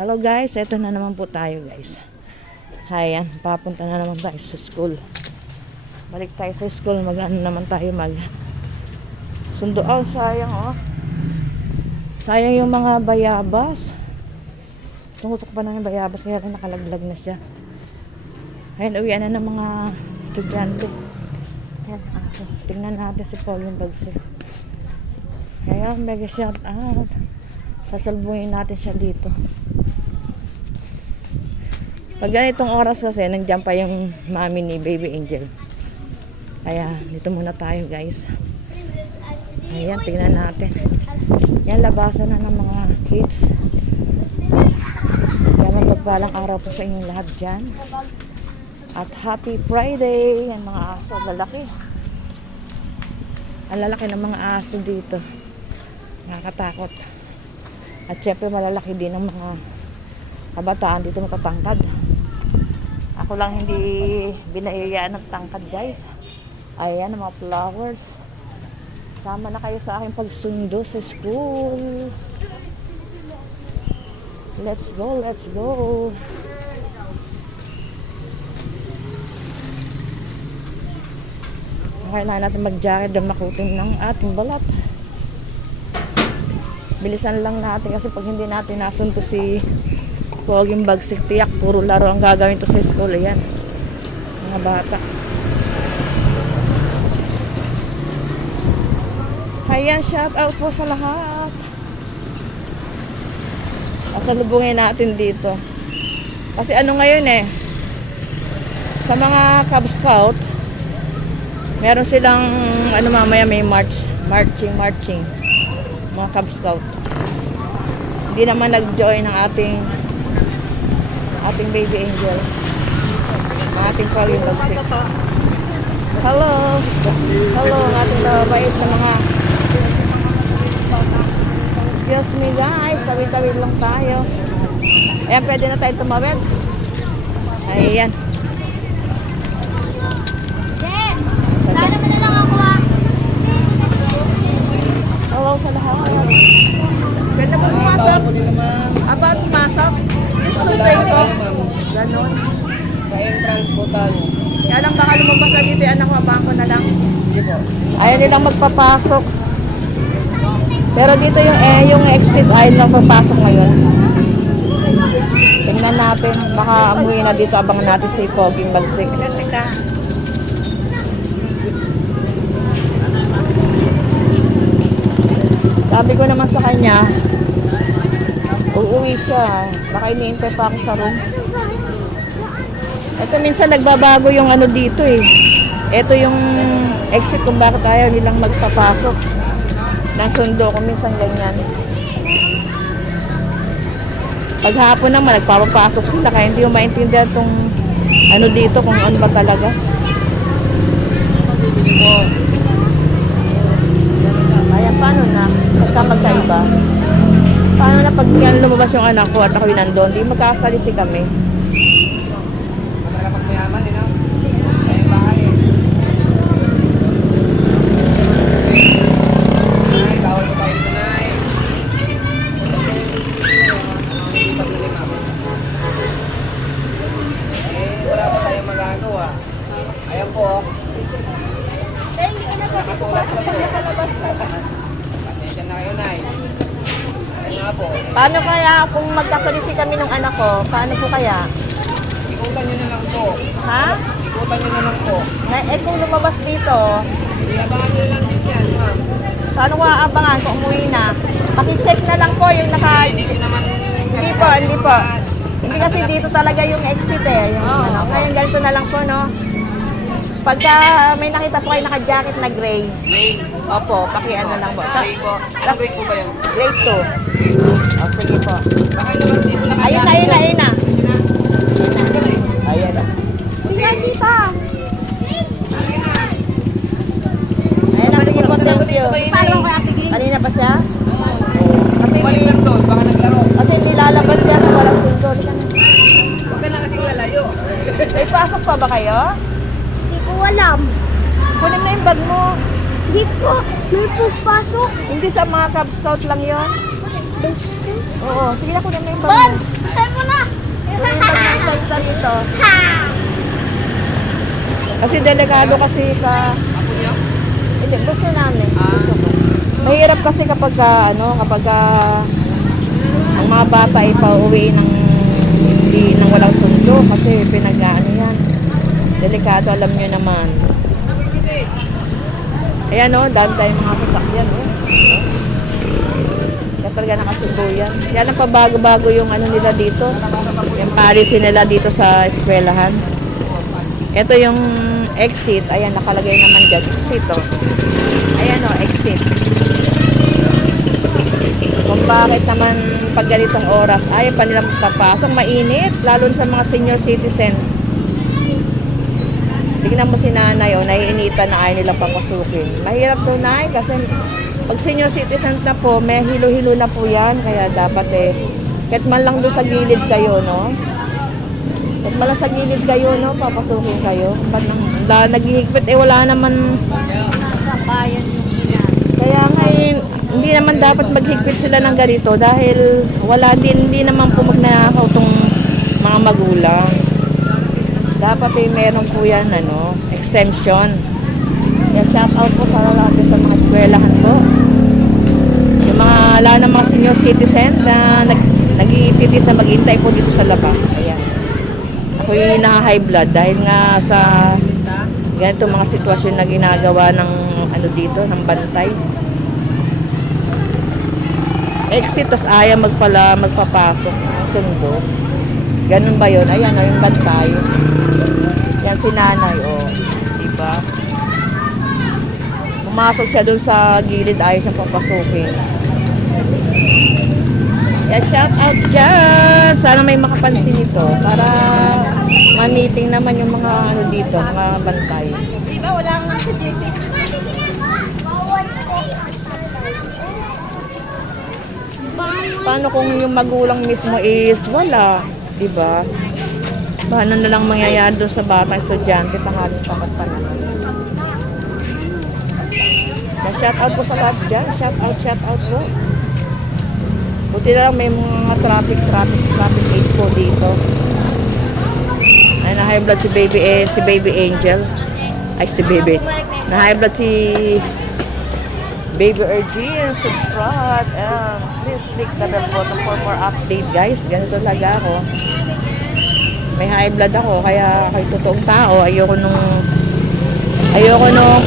Hello guys, eto na naman po tayo guys. Ayan, papunta na naman tayo sa school. Balik tayo sa school, mag-ano naman tayo sundo. Oh, sayang oh. Sayang yung mga bayabas. Tumutok pa na yung bayabas kaya nakalaglag na siya. Ayan, uwian na ng mga estudyante. Ayan, aso. Tingnan natin si Paul yung bagsi. Ayan, mega shout out. Sasalbungin natin siya dito. Pag ganitong oras kasi, nandiyan pa yung mami ni Baby Angel. Kaya, dito muna tayo guys. Ayan, tingnan natin. Yan, labasan na ng mga kids. Kaya magpagpalang araw po sa inyong lahat dyan. At happy Friday. Yan mga aso, lalaki. Ang lalaki ng mga aso dito. Nakakatakot. At syempre malalaki din ng mga kabataan dito matatangkad. Ako lang hindi binayayaan ng tangkad guys. Ayan ang mga flowers. Sama na kayo sa aking pagsundo sa school. Let's go, let's go. Kailangan natin mag-jacket na makuting ng ating balat. Bilisan lang natin kasi pag hindi natin nasunto si Poging Bagsik, tiyak puro laro ang gagawin to sa school. Ayan, mga bata. Ayan, shout out po sa lahat. Pasalubungin natin dito kasi ano ngayon sa mga Cub Scout meron silang mamaya may marching mga Cub Scout. Hindi naman nag-join ang ating Baby Angel, ating Poging Bagsik. Hello ang ating mabait na mga. Excuse me guys, tawid-tawid lang tayo. Ayan, pwede na tayo tumawid. Ayan. Sana mo na lang ako Hello sa lahat. Ganda po pumasok. About pumasok. Sunday ko. Ganon. Sa entrance po tayo. Kaya lang baka lumabas na dito. Anak ko, bangko na lang. Hindi po. Ayaw nilang magpapasok. Pero dito yung exit aisle lang papasok ngayon. Tingnan natin. Baka amuyin na dito. Abangan natin si Poging Bagsik. Sabi ko naman sa kanya, uuwi siya. Baka iniintay pa ako sa room. Ito minsan nagbabago yung ano dito Ito yung exit kung bakit ayaw nilang magpapasok. Nasundo ko minsan ganyan. Paghapon naman nagpapapasok sila kaya hindi mo maintindihan tong ano dito kung ano ba talaga. Ayan, paano na? Magkaiba. Paano na pag yan lumabas yung anak ko at ako'y nandun? Di magkasalisi kami. Talaga pag mayaman, Kaya bahay Nay, bawal ko tayo dito, Nay. Wala pa tayong magagawa. Ayan po. Nakatulad ko po. Pasensya na kayo, Nay. Ayan nga po. Paano kaya kung magkasalisi kami ng anak ko? Paano po kaya? Ikutan nyo na lang po. Ha? Ikutan nyo na lang po. Kung lumabas dito, Iabangan nyo lang din yan, ma'am. paano ko aabangan kung umuwi na? Pakicheck na lang po yung Hindi ko naman... Hindi po. Hindi kasi dito talaga yung exit Yung, ngayon ganito na lang po, no? Pagka may nakita po kayo naka-jacket na gray, Gray. opo, pakiano lang po. Gray po. Ano grade po ba yun? Grade 2. O, sige po. Baka naman dito lang. Ayun na. Ayun na. Tingnan dito. Ayun na, sige po, thank you. Paano ko Ate Gin? Kanina ba siya? Kasi Balik lang doon. Baka naglaro. nilalabas siya na walang sundo. Huwag ka na kasing lalayo. May pasok pa ba kayo? Hindi ko alam. Kunin mo yung bag mo. Hindi po. May pagpasok. Hindi sa mga Cub Scout lang yon. Basta. Oo, sige na kunin mo yung Bon! bag mo. Saan mo na? Kunin yung bag mo sa dito. Ha! Kasi delikado kasi ka... Ako niya? Hindi, gusto namin. Gusto ko. Mahirap kasi kapag ang mga bata ay pauwi ng hindi nang walang sundo kasi pinag-ano yan. Delikado, alam nyo naman. Ayan o, dahil tayo mga sasakyan o. Kaya talaga nakasundo yan. Yan ang pabago-bago yung ano nila dito. Yung policy nila dito sa eskwelahan. Ito yung exit. Ayan, nakalagay naman dyan. Exit o. Ayan o, exit. Kung bakit naman pag ganitong oras, ayaw pa nila magpapasok. Mainit, lalo sa mga senior citizen. Tingnan mo si nanay, o, naiinitan na ayaw nilang papasukin. Mahirap daw na kasi pag senior citizen na po, may hilo-hilo na po yan. Kaya dapat kahit man lang doon sa gilid kayo, no? Kahit man lang sa gilid kayo, no? Papasukin kayo. Ba't naghihigpit, wala naman Nasa bayan yung ilan. kaya ngayon, hindi naman dapat maghigpit sila ng ganito dahil hindi naman po magnanakaw tong mga magulang. Dapat meron po yan, exemption. Yan, shout out po sa lahat sa mga eskwelahan po. Yung mga mga senior citizen na nag-iititis na maghintay po dito sa labas. Ayan. Ako yung high blood dahil nga sa ganito mga sitwasyon na ginagawa ng dito, ng bantay. Exit, tas ayaw magpapasok ng sundo. Ganun ba yun? Ayan o, yung bantay. Yan si nanay, o. Diba? Pumasok siya dun sa gilid, ayaw siya papasukin. Yan, shout out dyan! Sana may makapansin ito para ma-meeting naman yung mga dito, mga bantay. Diba wala nga si JC? Paano kung yung magulang mismo is wala, di ba? Paano na lang mangyayari doon sa batang estudyante, pangalan pangat pa naman. Shout out po sa lahat dyan. Shout out po. Buti na lang may mga traffic aid po dito. Ay, na-high blood si Baby Angel. Ay, si Baby. Na-high blood si Baby Ergine. Subscribe. Please click the bell button for more update, guys. Ganito talaga ako. May high blood ako, kaya kay totoong tao, ayoko nung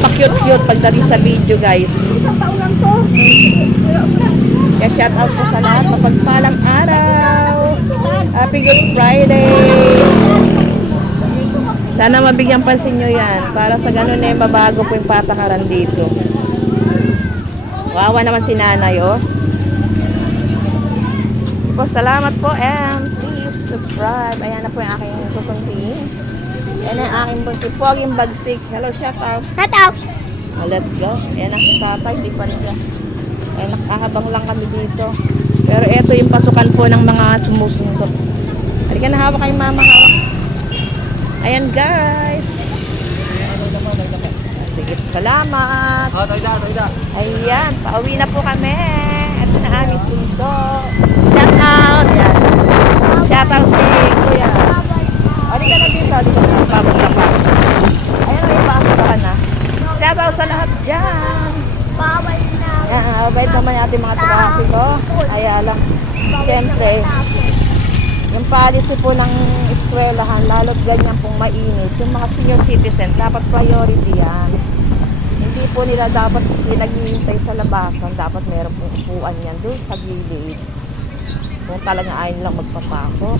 pa-cute-cute pagdating sa video, guys. Isang taon lang to. Kaya shout out po sa lahat. Mapagpalang araw. Happy Good Friday. Sana mabigyan pansin nyo yan. Para sa ganun mabago po yung patakaran dito. Wawa naman si nanay, oh. Po, salamat po and please subscribe. Ayan na po yung aking susundin. Ayan ang aking bunso. Poging bagsik. Hello, shout out. Shut up! Let's go. Ayan ang tatay. Di pa rin siya. Ayan, nakahabang lang kami dito. Pero ito yung pasukan po ng mga sumusunod. Halika na, hawak kayong mama. Hawak. Ayan, guys. Sige, salamat. Tagda. Ayan, pauwi na po kami. Ito na aming sundo. Shout out. Ayan. Shout out si Kuya. Halika na dito. Halika na. Pabagsak pa. Ayan, may pasok ka na. Shout out sa lahat dyan. Bawal na. Bait naman yung ating mga trafiko. Ay, alam. Siyempre, yung policy po ng eskwelahan, lalo't ganyan pong mainit, yung mga senior citizen, dapat priority yan. Hindi po nila dapat pinaghihintay sa labasan, dapat meron pong upuan yan doon sa gilid. Kung talaga ayaw nilang magpapasok.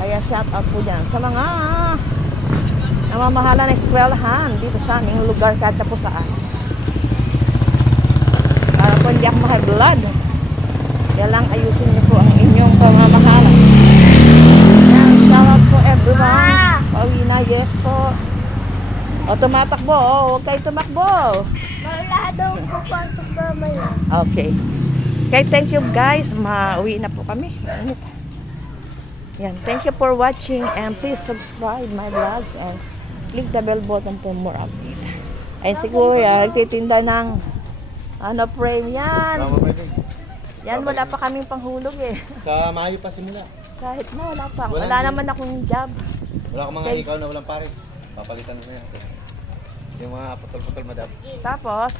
Kaya shout out po dyan sa mga namamahala ng eskwelahan dito sa aming lugar kahit na po saan. Para po hindi ako high blood. Kaya lang ayusin niyo po ang inyong pamamahala. Yan, shout out po everyone. Pauwi na, yes po. O, tumatakbo. O, huwag kayo tumakbo. Wala daw papasok mamaya. Okay. Okay, thank you guys. Mauwi na po kami. Mainit. Yan, thank you for watching and please subscribe my vlogs and click the bell button for more update. Ay si Kuya, nagtitinda ng Ano frame yan? Tama pwede. Yan, wala pa kaming panghulog eh. Sa Mayo pa simula. Kahit na, wala pa. Wala Wala din. naman akong job. Wala ka mga Okay. ikaw na walang pares. Papalitan na yan. Yung mga putol-putol madam. Tapos,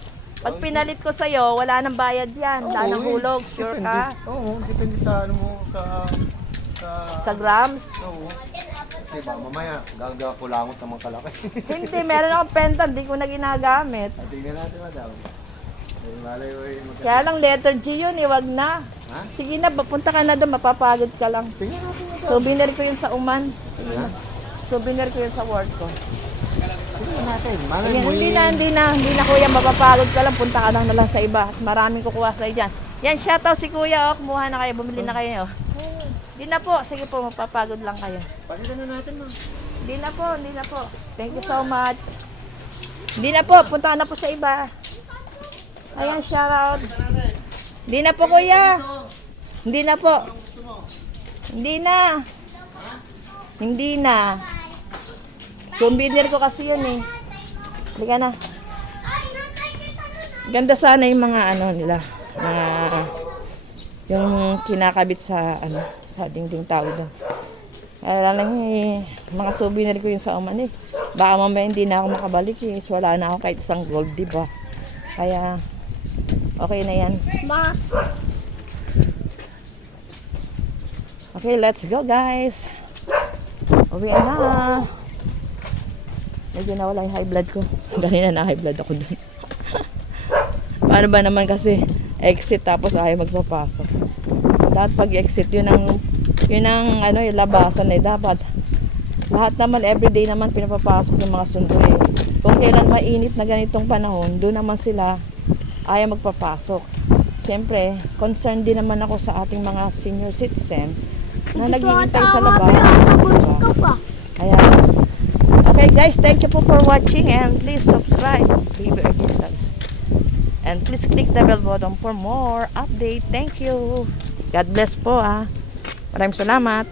pag pinalit ko sa'yo, wala nang bayad yan. Wala nang hulog. Sure ka? Oo, depende sa ano mo, Sa grams. Oo. Kasi ba, mamaya, gagakulangot ng mga kalaki. Hindi, meron akong pendant. Di ko na ginagamit. Tingnan natin madam. Ay, malay ko Kaya lang letter G yun, wag na. Ha? Sige na, punta ka na doon, mapapagod ka lang. Tingnan natin madam. Souvenir ko yun sa Uman. Sige na. Souvenir ko yun sa work ko. Tingnan natin. Malay Sige, mo hindi na kuya, mapapagod ka lang. Punta ka lang na lang sa iba. Maraming kukuha sa'yo dyan. Yan, shoutout si kuya, oh. Kumuha na kayo, bumili na kayo. Hindi na po, sige po, mapapagod lang kayo. Palitan na natin ma. Hindi na po. Thank you so much. Hindi na po, punta na po sa iba. Ayan, shoutout. Hindi na po kuya. Hindi na po. Hindi na. Hindi na. Souvenir ko kasi yun eh. Halika na. Ganda sana yung mga ano nila. Mga yung kinakabit sa ano sa dingding tao doon. Alala lang eh, mga souvenir ko yung sa Oman eh. Baka mamaya hindi na ako makabalik eh. So, wala na ako kahit isang gold, di ba? Kaya, okay na yan. Ma. Okay, let's go guys. Uwi na. Medyo nawala yung high blood ko. Ganina na high blood ako dun. Paano ba naman kasi exit tapos ayaw magpapasok. Dapat pag exit yun ang ano yung labasan eh. Dapat lahat naman everyday naman pinapapasok yung mga sundo eh. Kung kailan mainit na ganitong panahon, doon naman sila ayaw magpapasok. Siyempre, concerned din naman ako sa ating mga senior citizen na naghihintay sa labas. Gusto ka. Kaya, okay guys, thank you po for watching and please subscribe. Baby Urgentals. And please click the bell button for more update. Thank you. God bless po ah. Maraming salamat.